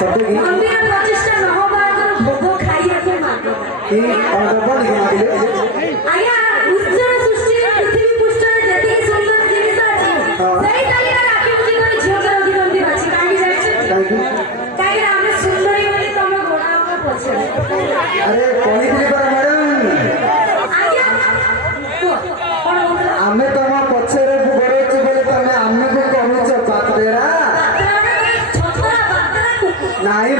सत्य की मंदिर प्रतिष्ठा न होबा आगर भोग खाइया के मागो कि दबा लिखे मागिले आया उज्जर सृष्टि पृथ्वी पृष्ठरे जेतिकी सुंदर जिनिस अछि सेई तालिका राखी बुझी करे झियो करगी मंदिर अछि काई जायछि काई आमे सुंदरी बोली तमे गोडा को पछे अरे कोनी दिले पर मैडम आया कोन बोलला आमे तम पछरे गोरच बोले तमे आमे को कहउछ बात बेरा छतरा बातरा नाही